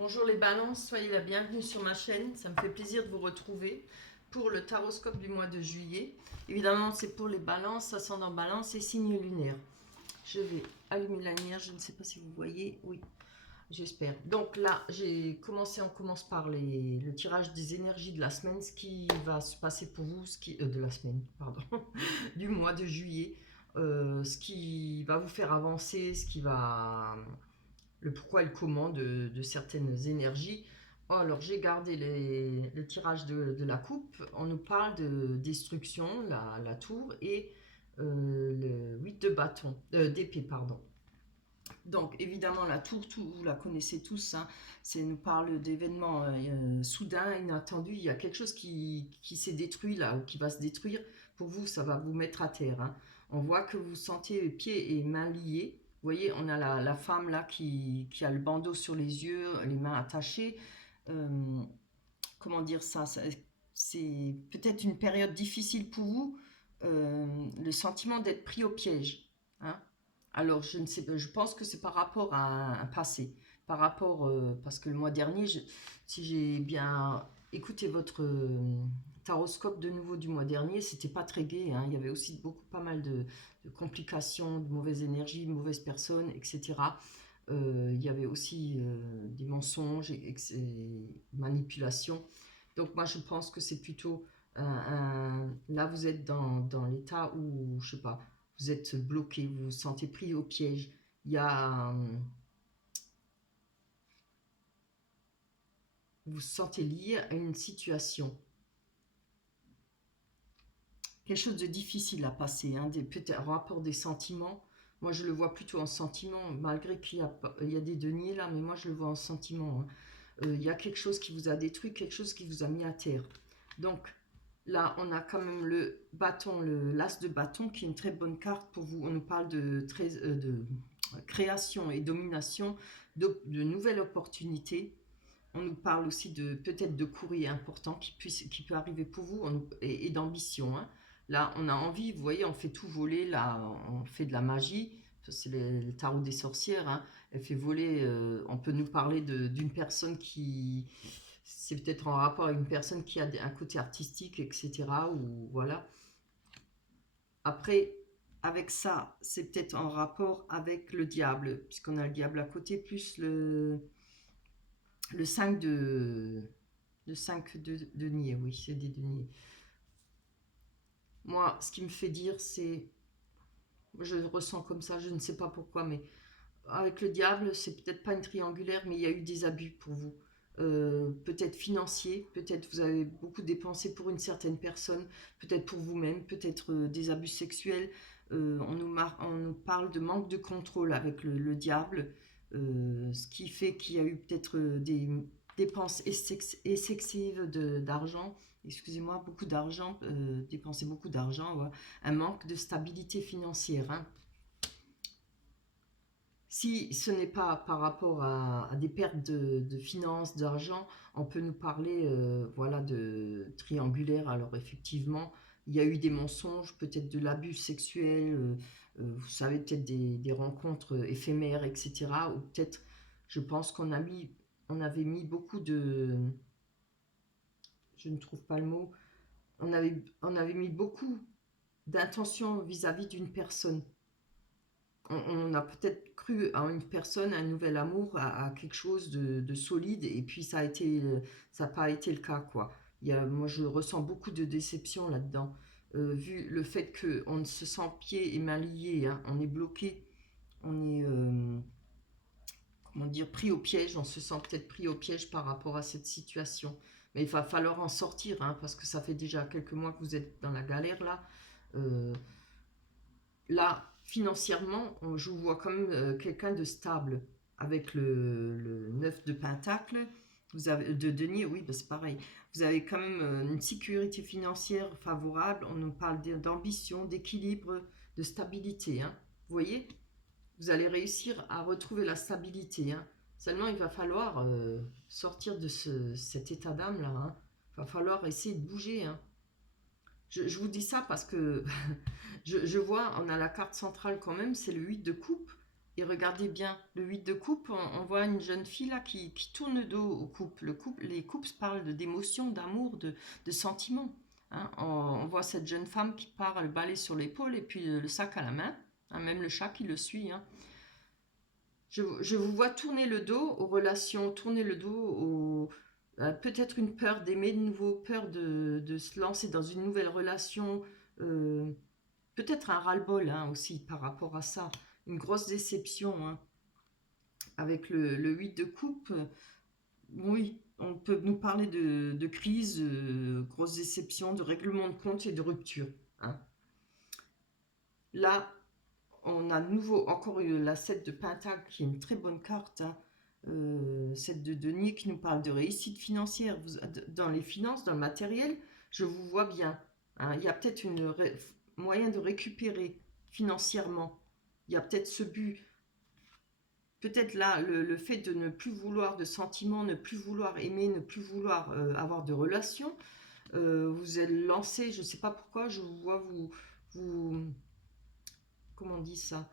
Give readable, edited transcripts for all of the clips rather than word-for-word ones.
Bonjour les balances, soyez la bienvenue sur ma chaîne, ça me fait plaisir de vous retrouver pour le taroscope du mois de juillet. Évidemment c'est pour les balances, ascendant balance et signe lunaire. Je vais allumer la lumière, je ne sais pas si vous voyez, oui, j'espère. Donc là, on commence par le tirage des énergies de la semaine, ce qui va se passer pour vous, de la semaine, pardon, du mois de juillet, ce qui va vous faire avancer, le pourquoi et le comment de certaines énergies. Oh, alors j'ai gardé le tirage de la coupe. On nous parle de destruction, la tour, et le 8 de bâton, d'épée, pardon. Donc évidemment la tour, vous la connaissez tous, hein, nous parle d'événements soudains, inattendus. Il y a quelque chose qui s'est détruit là, ou qui va se détruire. Pour vous, ça va vous mettre à terre, hein. On voit que vous sentez pieds et mains liés. Vous voyez, on a la femme là qui a le bandeau sur les yeux, les mains attachées. Euh, Comment dire ça, c'est peut-être une période difficile pour vous, le sentiment d'être pris au piège, hein. Alors, je ne sais pas, je pense que c'est par rapport à un passé, parce que le mois dernier, si j'ai bien écouté votre taroscope de nouveau du mois dernier, c'était pas très gai, hein. Il y avait aussi pas mal de complications, de mauvaises énergies, de mauvaises personnes, etc. Il y avait aussi des mensonges et manipulations. Donc moi je pense que c'est plutôt là vous êtes dans l'état où, je sais pas, vous êtes bloqué, vous vous sentez pris au piège. Il y a, vous vous sentez lié à une situation. Quelque chose de difficile à passer, hein, peut-être un rapport des sentiments. Moi je le vois plutôt en sentiment, malgré il y a des deniers là, mais moi je le vois en sentiment, hein. Il y a quelque chose qui vous a détruit, quelque chose qui vous a mis à terre. Donc là, on a quand même le bâton, l'as de bâton, qui est une très bonne carte pour vous. On nous parle de création et domination, de nouvelles opportunités. On nous parle aussi de peut-être de courrier important qui peut arriver pour vous, et d'ambition, hein. Là, on a envie, vous voyez, on fait tout voler, là, on fait de la magie. C'est le tarot des sorcières, hein. Elle fait voler, on peut nous parler d'une personne qui, c'est peut-être en rapport avec une personne qui a un côté artistique, etc. Ou voilà. Après, avec ça, c'est peut-être en rapport avec le diable, puisqu'on a le diable à côté, plus le 5 de denier, oui, c'est des deniers. Moi, ce qui me fait dire, c'est, je le ressens comme ça, je ne sais pas pourquoi, mais avec le diable, c'est peut-être pas une triangulaire, mais il y a eu des abus pour vous. Peut-être financiers, peut-être vous avez beaucoup dépensé pour une certaine personne, peut-être pour vous-même, peut-être des abus sexuels. On nous parle de manque de contrôle avec le diable, ce qui fait qu'il y a eu peut-être des dépenses excessives d'argent, excusez-moi, beaucoup d'argent, dépenser beaucoup d'argent, ouais. Un manque de stabilité financière, hein. Si ce n'est pas par rapport à des pertes de finances, d'argent, on peut nous parler, voilà, de triangulaire. Alors effectivement, il y a eu des mensonges, peut-être de l'abus sexuel, vous savez, peut-être des rencontres éphémères, etc. Ou peut-être, je pense on avait mis beaucoup je ne trouve pas le mot, on avait mis beaucoup d'intention vis-à-vis d'une personne. On a peut-être cru à une personne, à un nouvel amour, à quelque chose de solide, et puis ça n'a pas été le cas, quoi. Moi, je ressens beaucoup de déception là-dedans, vu le fait qu'on se sent pieds et mains liés, hein. On est bloqué, on est, comment dire, pris au piège, on se sent peut-être pris au piège par rapport à cette situation. Mais il va falloir en sortir, hein, parce que ça fait déjà quelques mois que vous êtes dans la galère, là. Euh, Là, financièrement, je vous vois quand même quelqu'un de stable avec le 9 de pentacle. Vous avez de denier, oui, bah c'est pareil. Vous avez quand même une sécurité financière favorable. On nous parle d'ambition, d'équilibre, de stabilité, hein. Vous voyez, vous allez réussir à retrouver la stabilité, hein. Seulement, il va falloir sortir de cet état d'âme là, hein. Il va falloir essayer de bouger, hein. Je vous dis ça parce que je vois, on a la carte centrale quand même, c'est le 8 de coupe. Et regardez bien, le 8 de coupe, on voit une jeune fille là qui tourne le dos au couple. Les couples parlent d'émotions, d'amour, de sentiments. Hein. On voit cette jeune femme qui part le balai sur l'épaule et puis le sac à la main. Hein, même le chat qui le suit. Hein. Je vous vois tourner le dos aux relations, tourner le dos peut-être une peur d'aimer de nouveau, peur de se lancer dans une nouvelle relation, peut-être un ras-le-bol hein, aussi par rapport à ça, une grosse déception hein. Avec le 8 de coupe, oui, on peut nous parler de crise, grosse déception, de règlement de compte et de rupture. Hein. Là, on a de nouveau encore eu la 7 de Pentacle qui est une très bonne carte. Hein. 7 de denier qui nous parle de réussite financière. Dans les finances, dans le matériel, je vous vois bien. Hein. Il y a peut-être moyen de récupérer financièrement. Il y a peut-être ce but. Peut-être là, le fait de ne plus vouloir de sentiments, ne plus vouloir aimer, ne plus vouloir avoir de relations. Vous êtes lancé, je ne sais pas pourquoi, je vous vois vous comment on dit ça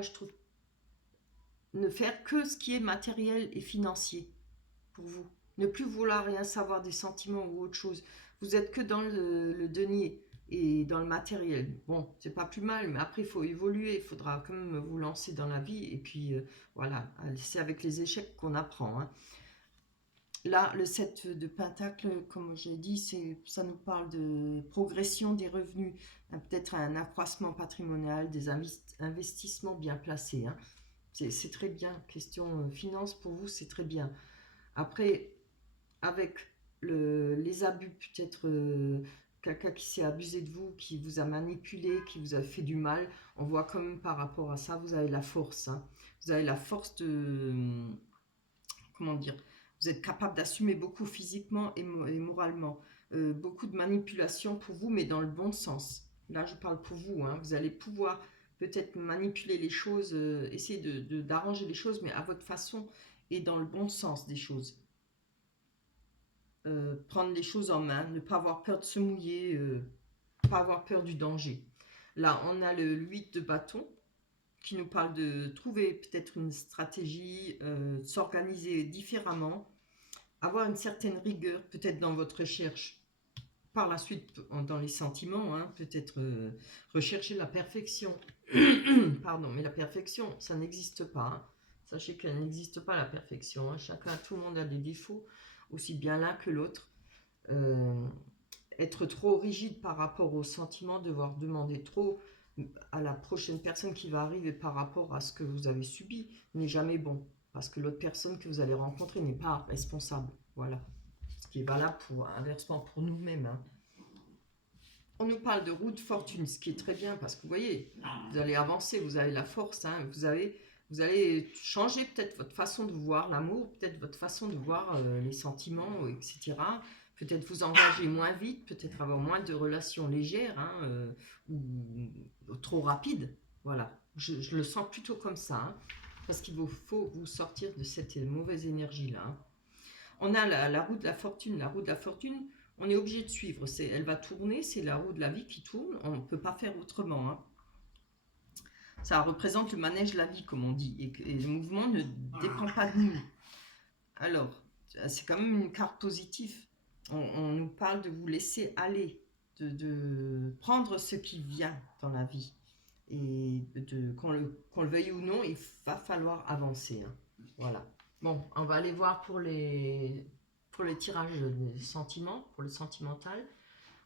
je trouve ne faire que ce qui est matériel et financier pour vous, ne plus vouloir rien savoir des sentiments ou autre chose, vous êtes que dans le denier et dans le matériel. Bon, c'est pas plus mal, mais après il faut évoluer, il faudra quand même vous lancer dans la vie et puis voilà, c'est avec les échecs qu'on apprend hein. Là, le 7 de Pentacle, comme j'ai dit, ça nous parle de progression des revenus, peut-être un accroissement patrimonial, des investissements bien placés. Hein. C'est très bien. Question finance, pour vous, c'est très bien. Après, avec les abus, peut-être quelqu'un qui s'est abusé de vous, qui vous a manipulé, qui vous a fait du mal, on voit quand même par rapport à ça, vous avez la force. Hein. Vous avez la force de... Comment dire ? Vous êtes capable d'assumer beaucoup physiquement et moralement. Beaucoup de manipulation pour vous, mais dans le bon sens. Là, je parle pour vous. Hein. Vous allez pouvoir peut-être manipuler les choses, essayer d'arranger les choses, mais à votre façon et dans le bon sens des choses. Prendre les choses en main, ne pas avoir peur de se mouiller, pas avoir peur du danger. Là, on a le 8 de bâton qui nous parle de trouver peut-être une stratégie, s'organiser différemment, avoir une certaine rigueur peut-être dans votre recherche, par la suite dans les sentiments, hein, peut-être rechercher la perfection. Pardon, mais la perfection, ça n'existe pas. Hein. Sachez qu'elle n'existe pas la perfection. Hein. Tout le monde a des défauts, aussi bien l'un que l'autre. Être trop rigide par rapport aux sentiments, devoir demander trop à la prochaine personne qui va arriver par rapport à ce que vous avez subi n'est jamais bon. Parce que l'autre personne que vous allez rencontrer n'est pas responsable. Voilà. Ce qui est valable inversement pour nous-mêmes. Hein. On nous parle de roue de fortune, ce qui est très bien parce que vous voyez, vous allez avancer, vous avez la force. Hein, vous allez changer peut-être votre façon de voir l'amour, peut-être votre façon de voir les sentiments, etc. Peut-être vous engager moins vite, peut-être avoir moins de relations légères hein, ou trop rapides. Voilà, je le sens plutôt comme ça. Hein, parce qu'il faut vous sortir de cette mauvaise énergie-là. Hein. On a la roue de la fortune. La roue de la fortune, on est obligé de suivre. Elle va tourner, c'est la roue de la vie qui tourne. On ne peut pas faire autrement. Hein. Ça représente le manège de la vie, comme on dit. Et le mouvement ne dépend pas de nous. Alors, c'est quand même une carte positive. On nous parle de vous laisser aller, de prendre ce qui vient dans la vie. Et qu'on le veuille ou non, il va falloir avancer. Hein. Voilà. Bon, on va aller voir pour les tirages des sentiments, pour le sentimental.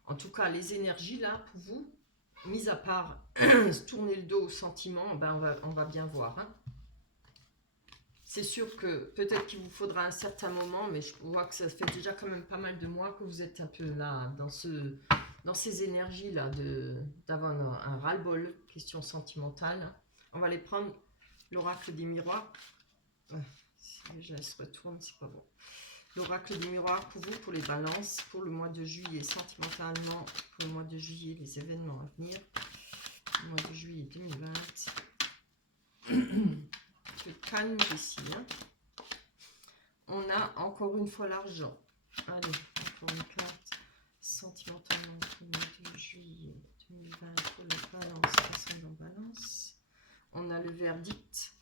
En tout cas, les énergies là, pour vous, mis à part tourner le dos aux sentiments, ben on va bien voir. Hein. C'est sûr que peut-être qu'il vous faudra un certain moment, mais je vois que ça fait déjà quand même pas mal de mois que vous êtes un peu là, dans ces énergies-là, d'avoir un ras-le-bol, question sentimentale. On va aller prendre l'oracle des miroirs. Je se retourne, c'est pas bon. L'oracle des miroirs pour vous, pour les balances, pour le mois de juillet, sentimentalement, pour le mois de juillet, les événements à venir. Le mois de juillet 2020. Je calme ici. Hein. On a encore une fois l'argent. Allez, encore une carte. sentimentalement pour le mois de juillet 2020 pour le balance, ascendant balance. On a le verdict.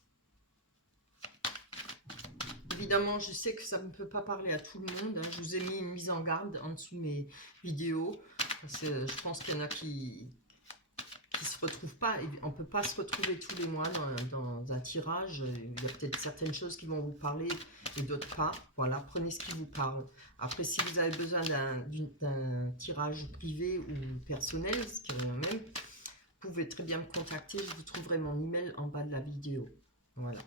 Évidemment, je sais que ça ne peut pas parler à tout le monde. Je vous ai mis une mise en garde en dessous de mes vidéos. Parce que je pense qu'il y en a qui se retrouvent pas. On ne peut pas se retrouver tous les mois dans un tirage. Il y a peut-être certaines choses qui vont vous parler et d'autres pas. Voilà, prenez ce qui vous parle. Après, si vous avez besoin d'un tirage privé ou personnel, ce qui revient même, vous pouvez très bien me contacter. Vous trouverez mon email en bas de la vidéo. Voilà.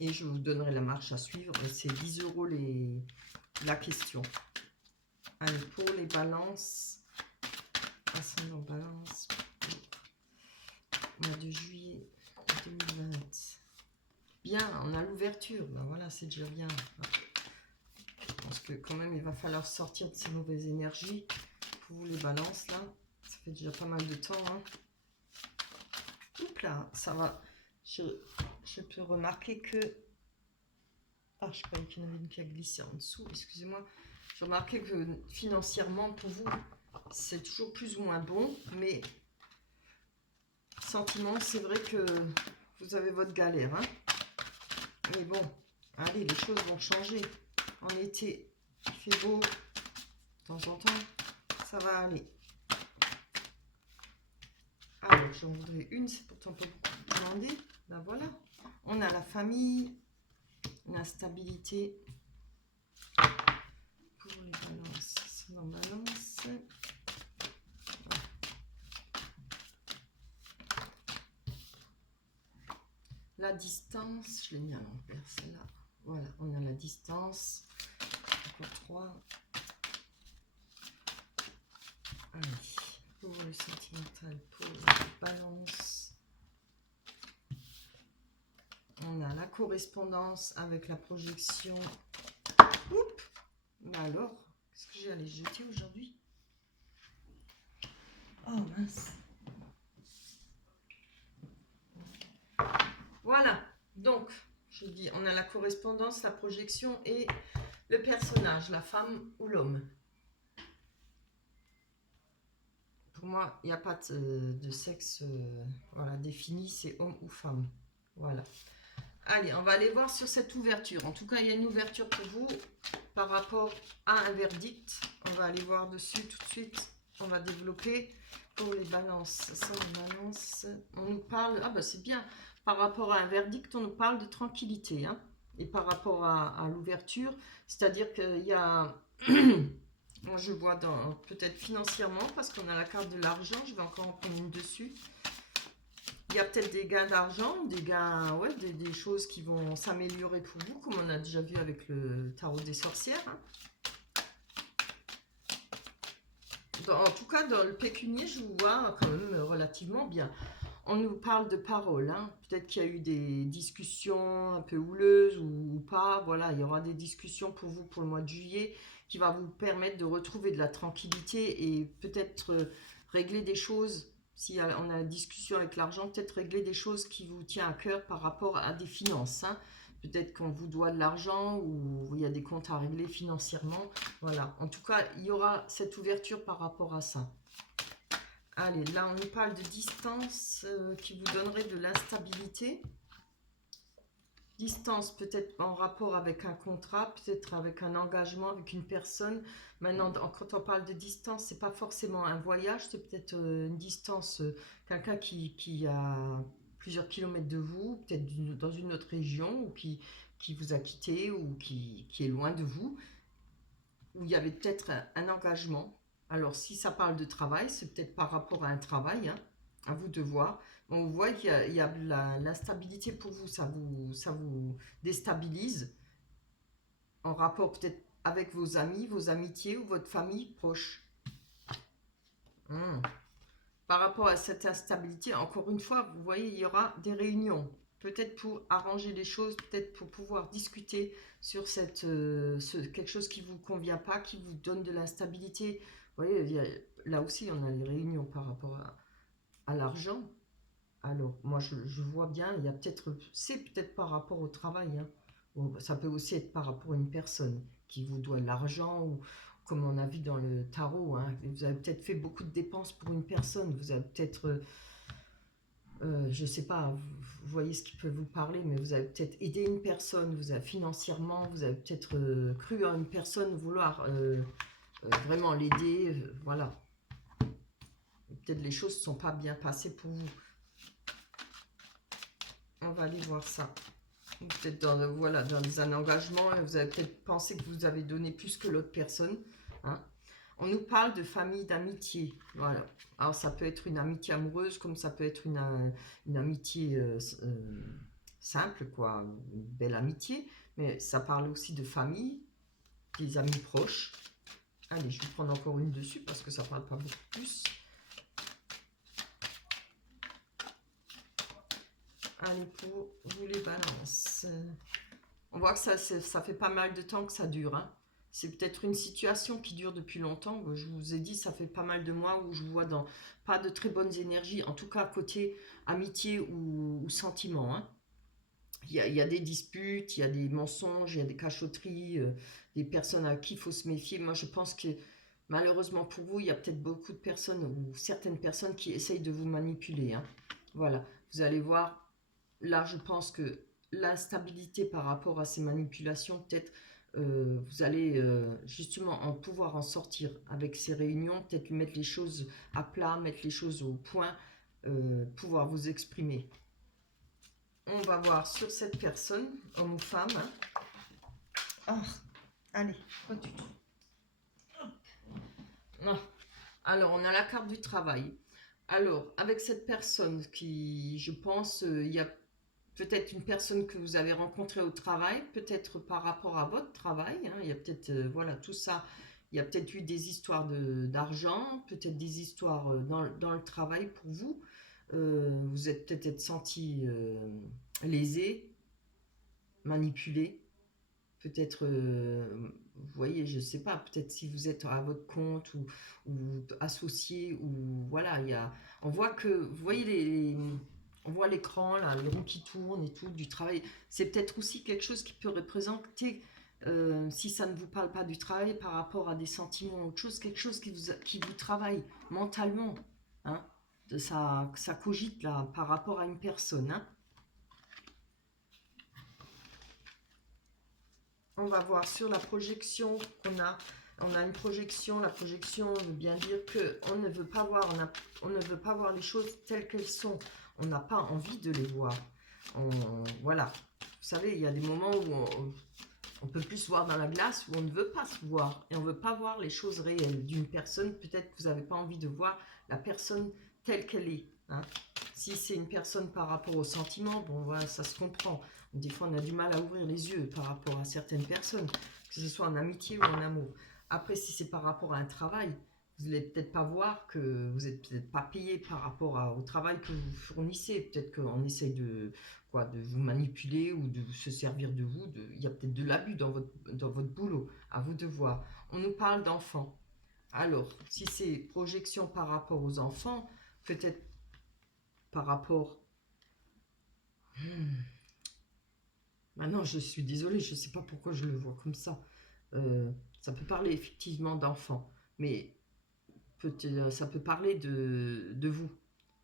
Et je vous donnerai la marche à suivre. C'est 10 € la question. Allez, pour les balances, ascendant balance, mois de juillet 2020. Bien, on a l'ouverture. Ben voilà, c'est déjà bien. Parce que quand même, il va falloir sortir de ces mauvaises énergies. Pour vous, les balances, là, ça fait déjà pas mal de temps. Hein. Oups là, ça va. Je peux remarquer que... Ah, je croyais qu'il y en avait une qui a glissé en dessous. Excusez-moi. Je remarquais que financièrement, pour vous, c'est toujours plus ou moins bon. Mais sentiment, c'est vrai que vous avez votre galère. Hein. Mais bon, allez, les choses vont changer. En été, il fait beau. De temps en temps, ça va aller. Alors, j'en voudrais une. C'est pourtant pas beaucoup demandé. Ben voilà. On a la famille. L'instabilité pour les balances, c'est en balance. La distance, je l'ai mis à l'envers, celle-là. Voilà, on a la distance. Encore 3. Allez, pour le sentimental, pour la balance. On a la correspondance avec la projection. Oups! Mais alors, qu'est-ce que j'ai à les jeter aujourd'hui? Oh mince! Voilà, donc, je dis, on a la correspondance, la projection et le personnage, la femme ou l'homme. Pour moi, il n'y a pas de sexe voilà, défini, c'est homme ou femme. Voilà. Allez, on va aller voir sur cette ouverture. En tout cas, il y a une ouverture pour vous par rapport à un verdict. On va aller voir dessus tout de suite. On va développer pour les balances. Ça, les balances, on nous parle... Ah bah c'est bien. Par rapport à un verdict, on nous parle de tranquillité. Hein. Et par rapport à l'ouverture, c'est-à-dire qu'il y a... Moi, je vois peut-être financièrement, parce qu'on a la carte de l'argent. Je vais encore en prendre une dessus. Il y a peut-être des gains d'argent, des gains, ouais, des choses qui vont s'améliorer pour vous, comme on a déjà vu avec le tarot des sorcières. Hein. En tout cas, dans le pécunier, je vous vois quand même relativement bien. On nous parle de paroles. Hein. Peut-être qu'il y a eu des discussions un peu houleuses ou pas. Voilà, il y aura des discussions pour vous pour le mois de juillet qui va vous permettre de retrouver de la tranquillité et peut-être régler des choses. Si on a une discussion avec l'argent, peut-être régler des choses qui vous tiennent à cœur par rapport à des finances. Hein. Peut-être qu'on vous doit de l'argent ou il y a des comptes à régler financièrement. Voilà. En tout cas, il y aura cette ouverture par rapport à ça. Allez, là, on nous parle de distance qui vous donnerait de l'instabilité. Distance peut-être en rapport avec un contrat, peut-être avec un engagement, avec une personne. Maintenant, quand on parle de distance, c'est pas forcément un voyage, c'est peut-être une distance, quelqu'un qui a plusieurs kilomètres de vous, peut-être dans une autre région, ou qui vous a quitté, ou qui est loin de vous, où il y avait peut-être un engagement. Alors, si ça parle de travail, c'est peut-être par rapport à un travail, hein, à vous de voir. On voit qu'il y a l'instabilité pour vous, ça vous déstabilise en rapport peut-être avec vos amis, vos amitiés ou votre famille proche. Par rapport à cette instabilité, encore une fois, vous voyez, il y aura des réunions. Peut-être pour arranger les choses, peut-être pour pouvoir discuter sur quelque chose qui ne vous convient pas, qui vous donne de l'instabilité. Vous voyez, là aussi, on a les réunions par rapport à l'argent. Alors, moi, je vois bien, il y a peut-être, c'est peut-être par rapport au travail. Hein. Bon, ça peut aussi être par rapport à une personne qui vous doit de l'argent ou comme on a vu dans le tarot, hein, vous avez peut-être fait beaucoup de dépenses pour une personne, vous avez peut-être, je ne sais pas, vous voyez ce qui peut vous parler, mais vous avez peut-être aidé une personne, vous avez financièrement, vous avez peut-être cru à une personne vouloir vraiment l'aider, voilà. Peut-être les choses ne sont pas bien passées pour vous. On va aller voir ça. Peut-être dans, voilà, dans un engagement, vous avez peut-être pensé que vous avez donné plus que l'autre personne. Hein. On nous parle de famille, d'amitié. Voilà. Alors ça peut être une amitié amoureuse, comme ça peut être une amitié simple, quoi, une belle amitié. Mais ça parle aussi de famille, des amis proches. Allez, je vais prendre encore une dessus parce que ça ne parle pas beaucoup plus. Allez, pour vous les balances. On voit que ça fait pas mal de temps que ça dure. Hein. C'est peut-être une situation qui dure depuis longtemps. Je vous ai dit, ça fait pas mal de mois où je vois dans pas de très bonnes énergies. En tout cas, côté amitié ou sentiment. Hein. Il y a des disputes, il y a des mensonges, il y a des cachotteries, des personnes à qui il faut se méfier. Moi, je pense que malheureusement pour vous, il y a peut-être beaucoup de personnes ou certaines personnes qui essayent de vous manipuler. Hein. Voilà, vous allez voir. Là, je pense que l'instabilité par rapport à ces manipulations, peut-être vous allez justement pouvoir en sortir avec ces réunions, peut-être mettre les choses à plat, mettre les choses au point, pouvoir vous exprimer. On va voir sur cette personne, homme ou femme. Hein. Oh, allez, pas du tout. Non. Alors, on a la carte du travail. Alors, avec cette personne qui, je pense, il y a peut-être une personne que vous avez rencontrée au travail, peut-être par rapport à votre travail. Hein, il y a peut-être, voilà, tout ça. Il y a peut-être eu des histoires d'argent, peut-être des histoires dans le travail pour vous. Vous êtes peut-être senti lésé, manipulé. Peut-être, vous voyez, je ne sais pas, peut-être si vous êtes à votre compte ou associé, ou voilà, on voit que, vous voyez on voit l'écran, là, les roues qui tournent et tout, du travail. C'est peut-être aussi quelque chose qui peut représenter, si ça ne vous parle pas du travail, par rapport à des sentiments ou autre chose, quelque chose qui vous travaille mentalement. Hein, ça cogite là, par rapport à une personne. Hein. On va voir sur la projection qu'on a. On a une projection. La projection veut bien dire qu'on ne veut pas voir, on ne veut pas voir les choses telles qu'elles sont. On n'a pas envie de les voir. Voilà. Vous savez, il y a des moments où on peut plus se voir dans la glace, où on ne veut pas se voir. Et on ne veut pas voir les choses réelles d'une personne. Peut-être que vous n'avez pas envie de voir la personne telle qu'elle est. Hein. Si c'est une personne par rapport aux sentiments, bon, voilà, ça se comprend. Des fois, on a du mal à ouvrir les yeux par rapport à certaines personnes, que ce soit en amitié ou en amour. Après, si c'est par rapport à un travail, vous n'allez peut-être pas voir que vous n'êtes peut-être pas payé par rapport au travail que vous fournissez. Peut-être qu'on essaye de vous manipuler ou de se servir de vous. Il y a peut-être de l'abus dans votre boulot. À vous de voir. On nous parle d'enfants. Alors, si c'est projection par rapport aux enfants, peut-être par rapport... Maintenant, je suis désolée, je ne sais pas pourquoi je le vois comme ça. Ça peut parler effectivement d'enfants, mais ça peut parler de vous.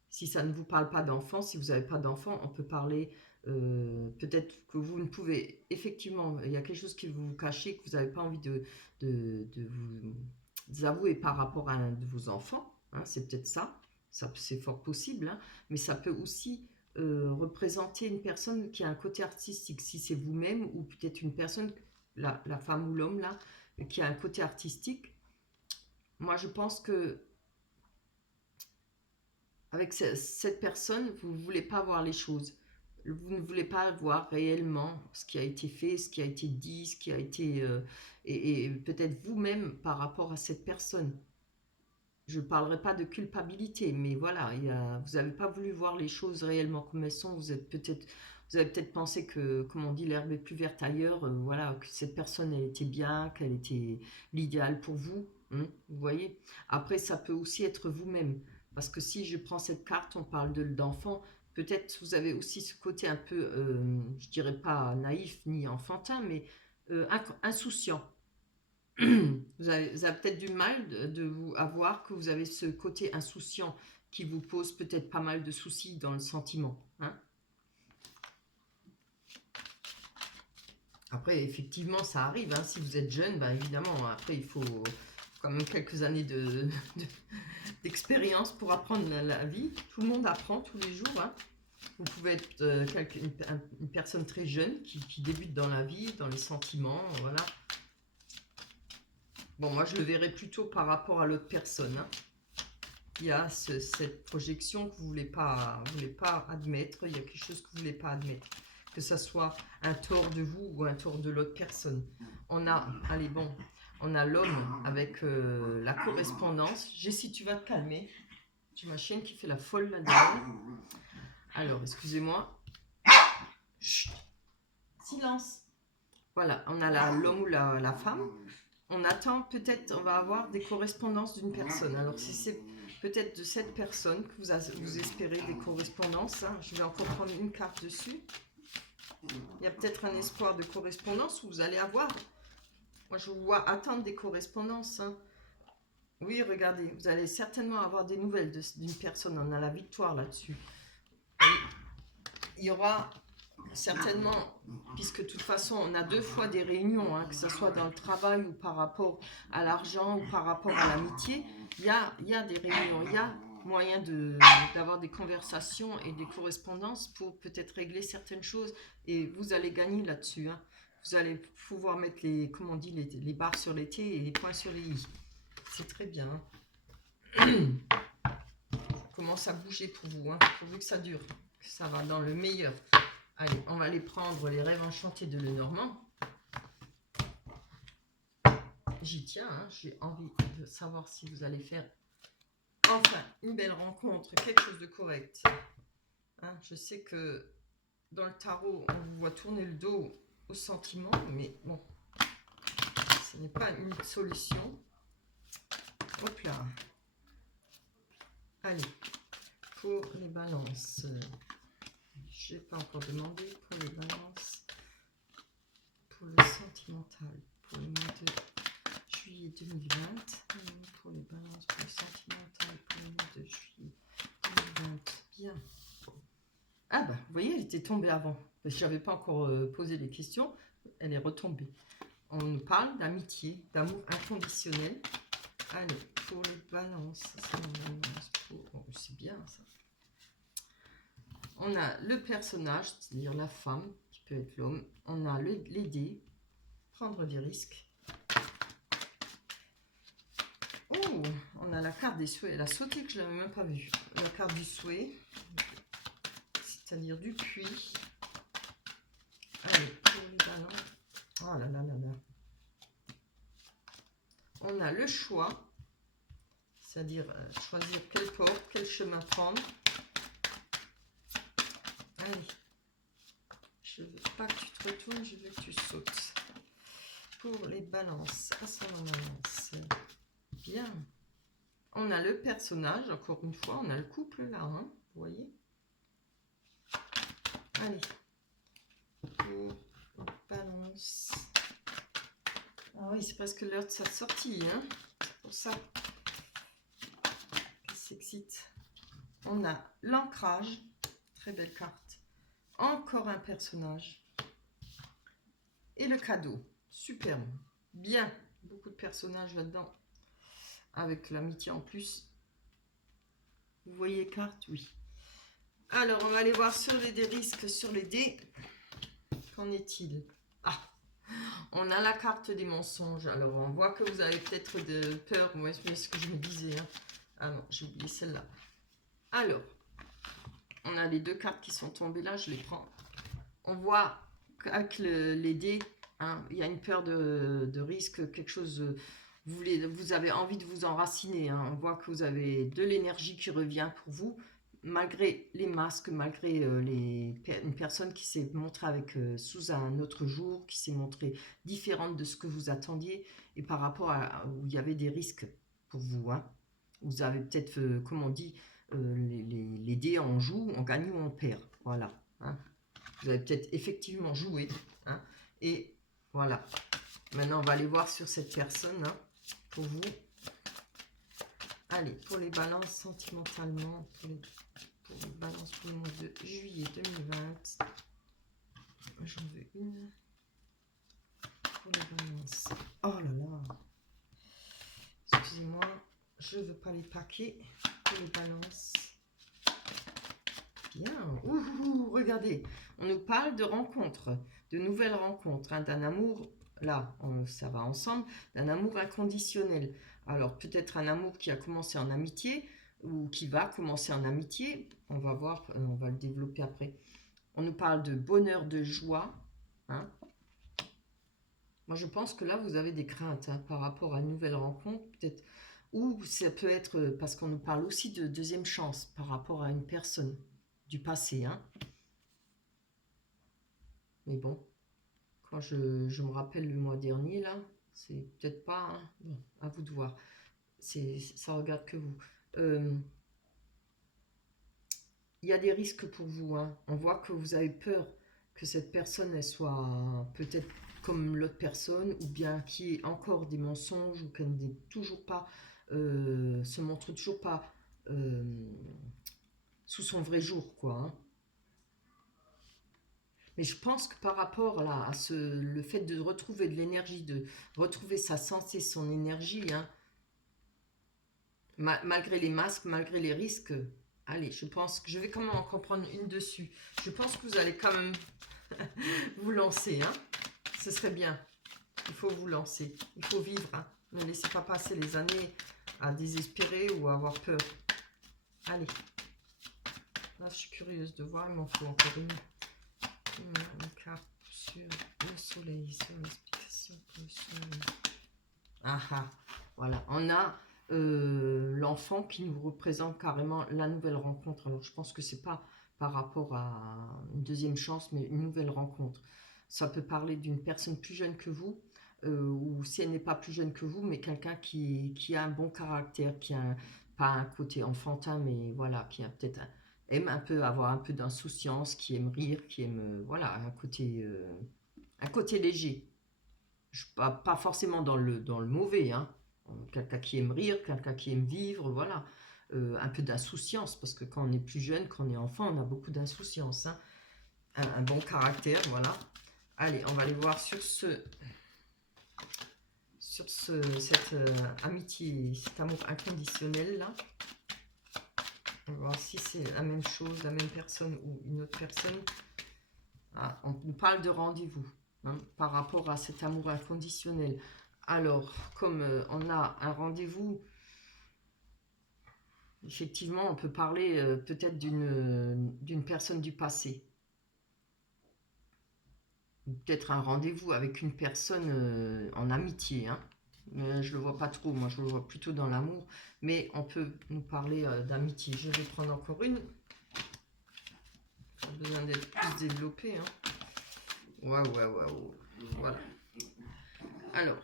Si ça ne vous parle pas d'enfants, si vous n'avez pas d'enfants, on peut parler, peut-être que vous ne pouvez, effectivement, il y a quelque chose qui vous cachez, que vous n'avez pas envie de vous avouer par rapport à un de vos enfants, hein, c'est peut-être ça c'est fort possible, hein, mais ça peut aussi représenter une personne qui a un côté artistique, si c'est vous-même ou peut-être une personne, la femme ou l'homme là, qui a un côté artistique. Moi je pense que avec cette personne, vous ne voulez pas voir les choses. Vous ne voulez pas voir réellement ce qui a été fait, ce qui a été dit, ce qui a été... et peut-être vous-même par rapport à cette personne. Je ne parlerai pas de culpabilité, mais voilà, vous n'avez pas voulu voir les choses réellement comme elles sont. Vous avez peut-être pensé que, comme on dit, l'herbe est plus verte ailleurs. Voilà, que cette personne, elle était bien, qu'elle était l'idéal pour vous. Hein, vous voyez. Après, ça peut aussi être vous-même. Parce que si je prends cette carte, on parle d'enfant. Peut-être vous avez aussi ce côté un peu, je dirais pas naïf ni enfantin, mais insouciant. Vous avez peut-être du mal de vous avoir que vous avez ce côté insouciant qui vous pose peut-être pas mal de soucis dans le sentiment. Hein. Après, effectivement, ça arrive. Hein. Si vous êtes jeune, ben, évidemment, après, il faut quand même quelques années d'expérience pour apprendre la vie. Tout le monde apprend tous les jours. Hein. Vous pouvez être une personne très jeune qui débute dans la vie, dans les sentiments, voilà. Bon, moi, je le verrais plutôt par rapport à l'autre personne. Hein. Il y a cette projection que vous ne voulez pas admettre. Il y a quelque chose que vous ne voulez pas admettre. Que ce soit un tort de vous ou un tort de l'autre personne. On a, allez, bon, on a l'homme avec la correspondance. Jessie, tu vas te calmer. J'ai ma chienne qui fait la folle là-dedans. Alors, excusez-moi. Chut. Silence. Voilà, on a l'homme ou la femme. On attend peut-être, on va avoir des correspondances d'une personne. Alors, si c'est peut-être de cette personne que vous espérez des correspondances, hein, je vais encore prendre une carte dessus. Il y a peut-être un espoir de correspondance où vous allez avoir. Moi, je vous vois attendre des correspondances. Hein. Oui, regardez, vous allez certainement avoir des nouvelles d'une personne. On a la victoire là-dessus. Il y aura certainement, puisque de toute façon, on a 2 fois des réunions, hein, que ce soit dans le travail ou par rapport à l'argent ou par rapport à l'amitié, il y a des réunions, il y a moyen d'avoir des conversations et des correspondances pour peut-être régler certaines choses et vous allez gagner là-dessus. Hein. Vous allez pouvoir mettre comme on dit, les barres sur les T et les points sur les I. C'est très bien. Hein. Ça commence à bouger pour vous, hein, pourvu que ça dure, que ça va dans le meilleur. Allez, on va aller prendre les rêves enchantés de Lenormand. J'y tiens, hein, j'ai envie de savoir si vous allez faire enfin une belle rencontre, quelque chose de correct. Hein, je sais que dans le tarot, on vous voit tourner le dos aux sentiments, mais bon, ce n'est pas une solution. Hop là. Allez, pour les balances. Je n'ai pas encore demandé pour les balances. Pour le sentimental, pour le mois de juillet 2020. Pour les balances, pour le sentimental, pour le mois de juillet 2020. Bien. Ah bah, vous voyez, elle était tombée avant. Je n'avais pas encore posé les questions. Elle est retombée. On nous parle d'amitié, d'amour inconditionnel. Allez, pour les balances. C'est bien ça. On a le personnage, c'est-à-dire la femme, qui peut être l'homme. On a l'aider, prendre des risques. Oh, on a la carte des souhaits. Elle a sauté que je ne l'avais même pas vue. La carte du souhait, c'est-à-dire du puits. Allez, pour les balances. Oh là là là là. On a le choix, c'est-à-dire choisir quelle porte, quel chemin prendre. Allez, je ne veux pas que tu te retournes, je veux que tu sautes. Pour les balances, ascendant balance. Bien. On a le personnage, encore une fois, on a le couple là, hein, vous voyez. Allez. Pour balance. Ah oui, c'est presque l'heure de sa sortie, hein. C'est pour ça qu'elle s'excite. On a l'ancrage, très belle carte. Encore un personnage. Et le cadeau, superbe. Bien, beaucoup de personnages là-dedans. Avec l'amitié en plus. Vous voyez les cartes? Oui. Alors, on va aller voir sur les risques, sur les dés. Qu'en est-il? Ah, on a la carte des mensonges. Alors, on voit que vous avez peut-être de peur. Moi, c'est ce que je me disais. Hein. Ah non, j'ai oublié celle-là. Alors, on a les 2 cartes qui sont tombées là. Je les prends. On voit qu'avec les dés, hein, il y a une peur de risque, quelque chose... vous avez envie de vous enraciner. Hein. On voit que vous avez de l'énergie qui revient pour vous. Malgré les masques, malgré une personne qui s'est montrée sous un autre jour, qui s'est montrée différente de ce que vous attendiez, et par rapport à où il y avait des risques pour vous. Hein. Vous avez peut-être, comme on dit, les dés, on joue, on gagne ou on perd. Voilà. Hein. Vous avez peut-être effectivement joué. Hein, et voilà. Maintenant, on va aller voir sur cette personne, hein, pour vous. Allez, pour les balances sentimentalement, pour les balances pour le mois de juillet 2020. J'en veux une. Pour les balances. Oh là là. Excusez-moi, je ne veux pas les paquets. Pour les balances. Bien. Ouh, regardez, on nous parle de rencontres, de nouvelles rencontres, hein, d'un amour, là, ça va ensemble, d'un amour inconditionnel. Alors, peut-être un amour qui a commencé en amitié ou qui va commencer en amitié. On va voir, on va le développer après. On nous parle de bonheur, de joie. Hein. Moi, je pense que là, vous avez des craintes, hein, par rapport à une nouvelle rencontre, peut-être. Ou ça peut être parce qu'on nous parle aussi de deuxième chance par rapport à une personne du passé. Hein. Mais bon, quand je me rappelle le mois dernier, là, c'est peut-être pas... Hein, bon, à vous de voir. Ça regarde que vous. Il y a des risques pour vous. Hein. On voit que vous avez peur que cette personne, elle soit peut-être comme l'autre personne, ou bien qu'il y ait encore des mensonges, ou qu'elle n'est toujours pas, se montre toujours pas sous son vrai jour, quoi. Hein. Mais je pense que par rapport là, à le fait de retrouver de l'énergie, de retrouver sa santé, son énergie, hein, malgré les masques, malgré les risques, allez, je pense que je vais quand même en comprendre une dessus. Je pense que vous allez quand même vous lancer. Hein. Ce serait bien. Il faut vous lancer. Il faut vivre. Hein. Ne laissez pas passer les années à désespérer ou à avoir peur. Allez. Là, je suis curieuse de voir. Il m'en faut encore une. Une carte sur le soleil, sur l'explication pour le soleil. Ah ah, voilà, on a l'enfant qui nous représente carrément la nouvelle rencontre. Alors je pense que c'est pas par rapport à une deuxième chance, mais une nouvelle rencontre. Ça peut parler d'une personne plus jeune que vous, ou si elle n'est pas plus jeune que vous, mais quelqu'un qui a un bon caractère, qui a pas un côté enfantin, mais voilà, qui a peut-être aime un peu avoir un peu d'insouciance, qui aime rire, qui aime voilà un côté léger. Pas forcément dans le mauvais, hein. Quelqu'un qui aime rire, quelqu'un qui aime vivre, voilà. Un peu d'insouciance, parce que quand on est plus jeune, quand on est enfant, on a beaucoup d'insouciance. Hein. Un bon caractère, voilà. Allez, on va aller voir sur cette amitié, cet amour inconditionnel là. On va voir si c'est la même chose, la même personne ou une autre personne. Ah, on nous parle de rendez-vous, hein, par rapport à cet amour inconditionnel. Alors, comme on a un rendez-vous, effectivement, on peut parler peut-être d'une personne du passé. Peut-être un rendez-vous avec une personne en amitié. Hein. Mais je ne le vois pas trop, moi je le vois plutôt dans l'amour. Mais on peut nous parler d'amitié. Je vais prendre encore une. Ça a besoin d'être plus développé. Hein. Waouh. Voilà. Alors,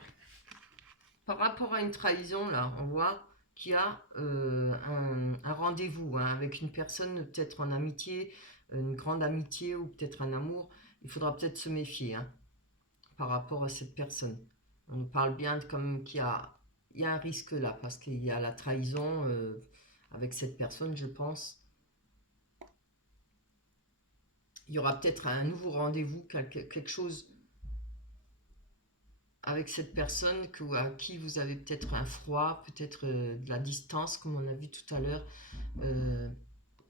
par rapport à une trahison, là, on voit qu'il y a un rendez-vous, hein, avec une personne, peut-être en amitié, une grande amitié ou peut-être un amour. Il faudra peut-être se méfier, hein, par rapport à cette personne. On nous parle bien comme qu'il y a un risque là, parce qu'il y a la trahison avec cette personne, je pense. Il y aura peut-être un nouveau rendez-vous, quelque chose avec cette personne à qui vous avez peut-être un froid, peut-être de la distance, comme on a vu tout à l'heure.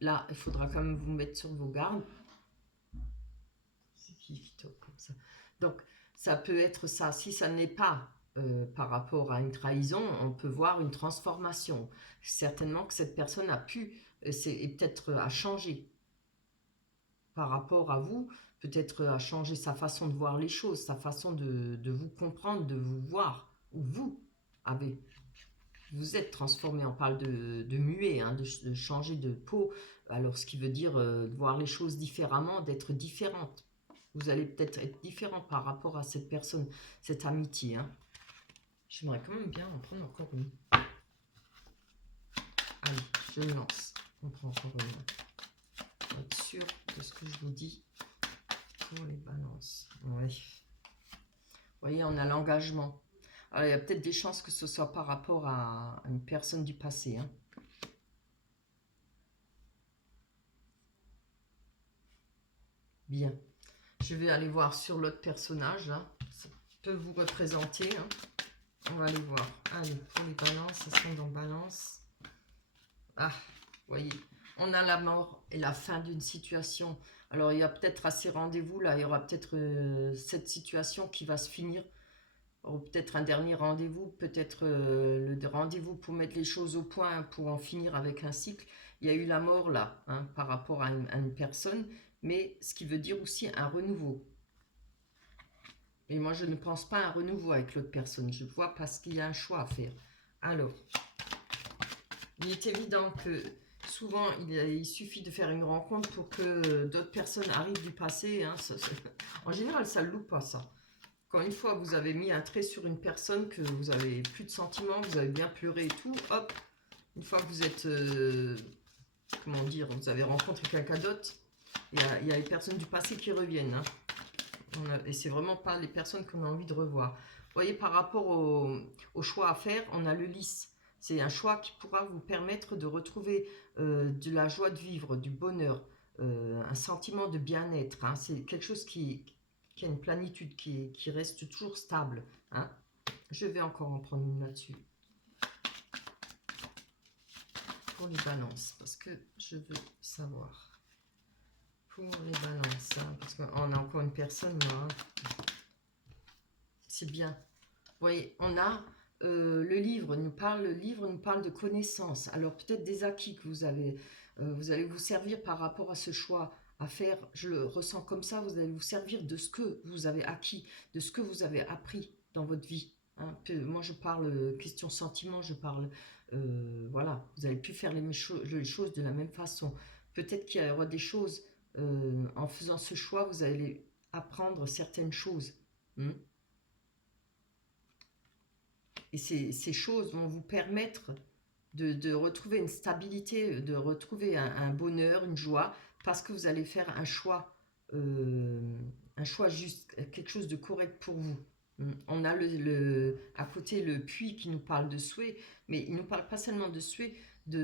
Là, il faudra quand même vous mettre sur vos gardes. C'est qui top comme ça. Donc, ça peut être ça. Si ça n'est pas par rapport à une trahison, on peut voir une transformation. Certainement que cette personne a pu, et peut-être a changé par rapport à vous, peut-être à changer sa façon de voir les choses, sa façon de vous comprendre, de vous voir, ou vous êtes transformé. On parle de muer, hein, de changer de peau, alors ce qui veut dire de voir les choses différemment, d'être différente. Vous allez peut-être être différent par rapport à cette personne, cette amitié. Hein. J'aimerais quand même bien en prendre encore une. Allez, je me lance. On prend encore une. Pour être sûr de ce que je vous dis. Pour les balances. Ouais. voyez, on a l'engagement. Alors, il y a peut-être des chances que ce soit par rapport à une personne du passé. Hein. Bien. Je vais aller voir sur l'autre personnage, là. Ça peut vous représenter. Hein. On va aller voir. Allez, pour les balances, ascendant balance. Ah, vous voyez, on a la mort et la fin d'une situation. Alors, il y a peut-être à ces rendez-vous, là, il y aura peut-être cette situation qui va se finir. Ou peut-être un dernier rendez-vous, peut-être le rendez-vous pour mettre les choses au point, pour en finir avec un cycle. Il y a eu la mort, là, hein, par rapport à une personne, mais ce qui veut dire aussi un renouveau. Et moi, je ne pense pas à un renouveau avec l'autre personne. Je vois parce qu'il y a un choix à faire. Alors, il est évident que souvent, il suffit de faire une rencontre pour que d'autres personnes arrivent du passé. Hein. En général, ça ne loupe pas, ça. Quand une fois vous avez mis un trait sur une personne, que vous avez plus de sentiments, vous avez bien pleuré et tout, hop, une fois que vous êtes, comment dire, vous avez rencontré quelqu'un d'autre, il y a les personnes du passé qui reviennent. Hein. Et c'est vraiment pas les personnes qu'on a envie de revoir. Vous voyez, par rapport au choix à faire, on a le lys. C'est un choix qui pourra vous permettre de retrouver de la joie de vivre, du bonheur, un sentiment de bien-être. Hein. C'est quelque chose qui a une planitude, qui reste toujours stable. Hein. Je vais encore en prendre une là-dessus. Pour les balances, parce que je veux savoir. Pour les balances, hein, parce qu'on a encore une personne là. Hein. C'est bien. Vous voyez, on a le livre nous parle de connaissances. Alors peut-être des acquis que vous avez. Vous allez vous servir par rapport à ce choix à faire. Je le ressens comme ça. Vous allez vous servir de ce que vous avez acquis, de ce que vous avez appris dans votre vie. Hein. Moi, je parle question sentiment. Je parle, voilà. Vous avez pu faire les choses de la même façon. Peut-être qu'il y aura des choses. En faisant ce choix, vous allez apprendre certaines choses. Et ces choses vont vous permettre de retrouver une stabilité, de retrouver un bonheur, une joie, parce que vous allez faire un choix juste, quelque chose de correct pour vous. On a à côté le puits qui nous parle de souhait, mais il ne nous parle pas seulement de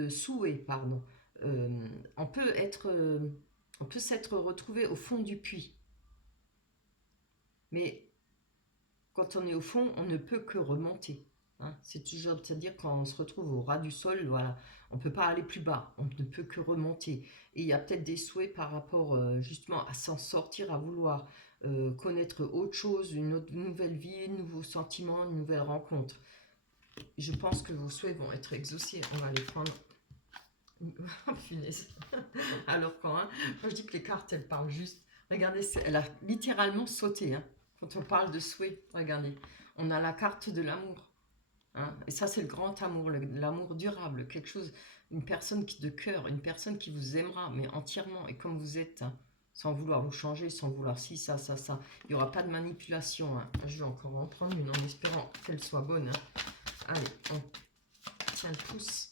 souhait, pardon. On peut s'être retrouvé au fond du puits. Mais quand on est au fond, on ne peut que remonter. Hein. C'est-à-dire quand on se retrouve au ras du sol, voilà, on ne peut pas aller plus bas, on ne peut que remonter. Et il y a peut-être des souhaits par rapport justement à s'en sortir, à vouloir connaître autre chose, une nouvelle vie, de nouveaux sentiments, une nouvelle rencontre. Je pense que vos souhaits vont être exaucés. On va les prendre. Oh, punaise. Alors quand, hein, moi je dis que les cartes, elles parlent juste. Regardez, elle a littéralement sauté. Hein. Quand on parle de souhait, regardez, on a la carte de l'amour. Hein. Et ça, c'est le grand amour, l'amour durable, quelque chose, une personne de cœur, une personne qui vous aimera, mais entièrement et comme vous êtes, hein, sans vouloir vous changer, sans vouloir ci, ça. Il n'y aura pas de manipulation. Hein. Je vais encore en prendre une en espérant qu'elle soit bonne. Hein. Allez, on tient le pouce.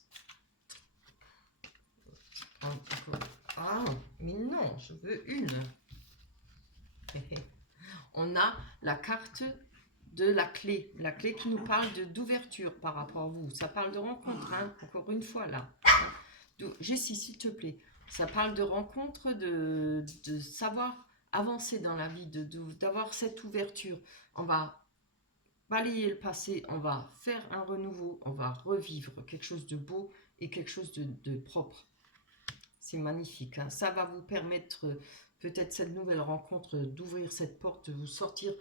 Ah, mais non, je veux une. On a la carte de la clé qui nous parle d'ouverture par rapport à vous. Ça parle de rencontre, hein, encore une fois là. Jessie, s'il te plaît, ça parle de rencontre, de savoir avancer dans la vie, d'avoir cette ouverture. On va balayer le passé, on va faire un renouveau, on va revivre quelque chose de beau et quelque chose de propre. C'est magnifique. Hein. Ça va vous permettre, peut-être cette nouvelle rencontre, d'ouvrir cette porte, de vous sortir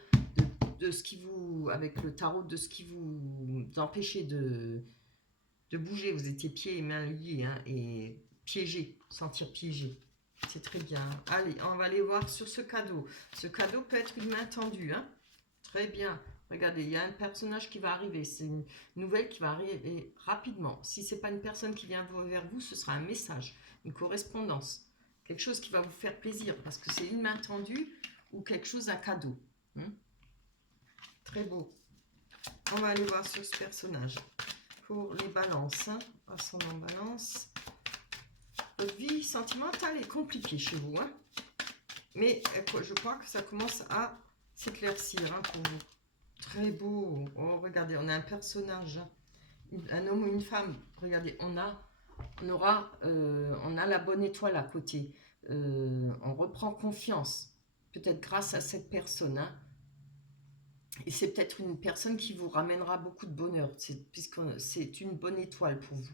de ce qui vous, avec le tarot, de ce qui vous empêchait de bouger. Vous étiez pieds et mains liés, hein, et piégés, sentir piégé. C'est très bien. Allez, on va aller voir sur ce cadeau. Ce cadeau peut être une main tendue. Hein. Très bien. Regardez, il y a un personnage qui va arriver. C'est une nouvelle qui va arriver rapidement. Si ce n'est pas une personne qui vient vers vous, ce sera un message, une correspondance. Quelque chose qui va vous faire plaisir parce que c'est une main tendue ou quelque chose, un cadeau. Très beau. On va aller voir sur ce personnage. Pour les balances, hein. Ascendant balance. Votre vie sentimentale est compliquée chez vous. Hein. Mais je crois que ça commence à s'éclaircir, hein, pour vous. Très beau. Oh, regardez, on a un personnage, hein. Un homme ou une femme. Regardez, on a la bonne étoile à côté. On reprend confiance, peut-être grâce à cette personne, hein. Et c'est peut-être une personne qui vous ramènera beaucoup de bonheur, puisque c'est une bonne étoile pour vous.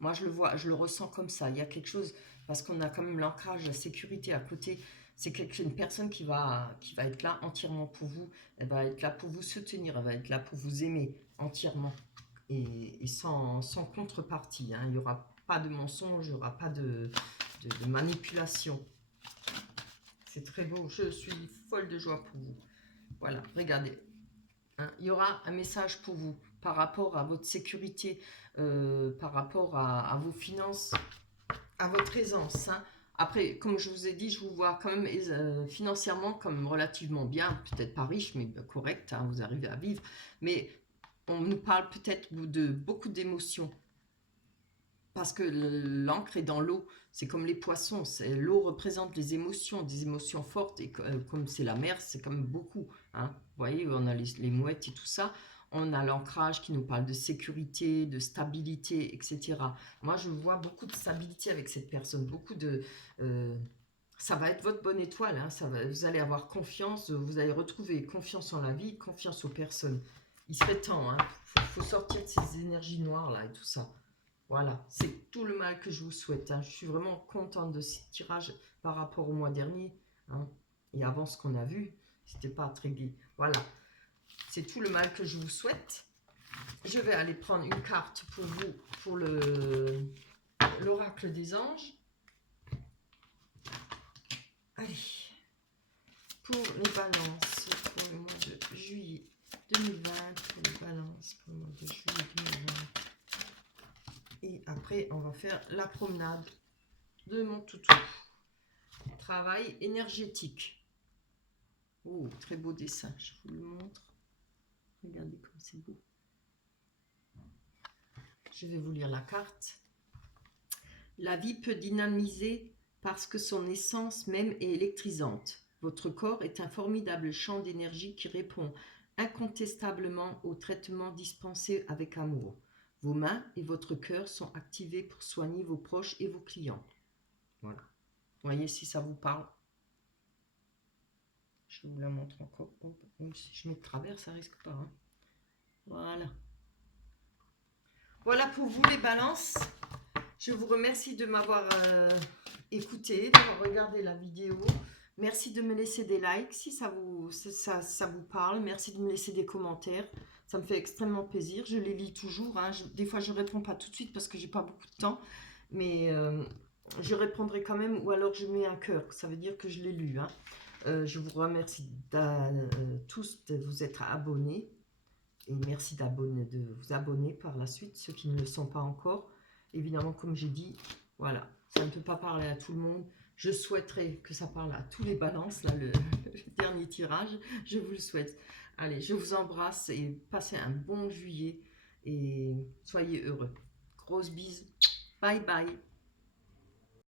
Moi, je le vois, je le ressens comme ça. Il y a quelque chose, parce qu'on a quand même l'ancrage, la sécurité à côté. C'est une personne qui va être là entièrement pour vous. Elle va être là pour vous soutenir, elle va être là pour vous aimer entièrement. Et sans contrepartie, hein. Il n'y aura pas de mensonge, il n'y aura pas de manipulation. C'est très beau, je suis folle de joie pour vous. Voilà, regardez. Hein, il y aura un message pour vous par rapport à votre sécurité, par rapport à vos finances, à votre aisance, hein. Après, comme je vous ai dit, je vous vois quand même financièrement comme relativement bien, peut-être pas riche, mais correct, hein, vous arrivez à vivre. Mais on nous parle peut-être de beaucoup d'émotions. Parce que l'encre est dans l'eau, c'est comme les poissons, l'eau représente des émotions fortes, et comme c'est la mer, c'est quand même beaucoup, hein. Vous voyez, on a les mouettes et tout ça, on a l'ancrage qui nous parle de sécurité, de stabilité, etc. Moi, je vois beaucoup de stabilité avec cette personne, beaucoup de... ça va être votre bonne étoile, hein, vous allez avoir confiance, vous allez retrouver confiance en la vie, confiance aux personnes. Il serait temps, hein, faut sortir de ces énergies noires là et tout ça. Voilà, c'est tout le mal que je vous souhaite, hein. Je suis vraiment contente de ce tirage par rapport au mois dernier, hein. Et avant ce qu'on a vu, c'était pas très gai. Voilà, c'est tout le mal que je vous souhaite. Je vais aller prendre une carte pour vous, pour l'oracle des anges. Allez, pour les balances, pour le mois de juillet 2020, pour les balances, pour le mois de juillet 2020. Et après, on va faire la promenade de mon toutou. Travail énergétique. Oh, très beau dessin, je vous le montre. Regardez comme c'est beau. Je vais vous lire la carte. La vie peut dynamiser parce que son essence même est électrisante. Votre corps est un formidable champ d'énergie qui répond incontestablement au traitement dispensé avec amour. Vos mains et votre cœur sont activés pour soigner vos proches et vos clients. Voilà. Voyez si ça vous parle. Je vous la montre encore. Même si je mets de travers, ça risque pas, hein. Voilà. Voilà pour vous les balances. Je vous remercie de m'avoir écouté, d'avoir regardé la vidéo. Merci de me laisser des likes si ça vous parle. Merci de me laisser des commentaires. Ça me fait extrêmement plaisir. Je les lis toujours, hein. Des fois, je ne réponds pas tout de suite parce que j'ai pas beaucoup de temps. Mais je répondrai quand même, ou alors je mets un cœur. Ça veut dire que je l'ai lu, hein. Je vous remercie tous de vous être abonnés. Et merci de vous abonner par la suite, ceux qui ne le sont pas encore. Évidemment, comme j'ai dit, voilà, ça ne peut pas parler à tout le monde. Je souhaiterais que ça parle à tous les balances, là, le dernier tirage. Je vous le souhaite. Allez, je vous embrasse et passez un bon juillet et soyez heureux. Grosse bise. Bye bye.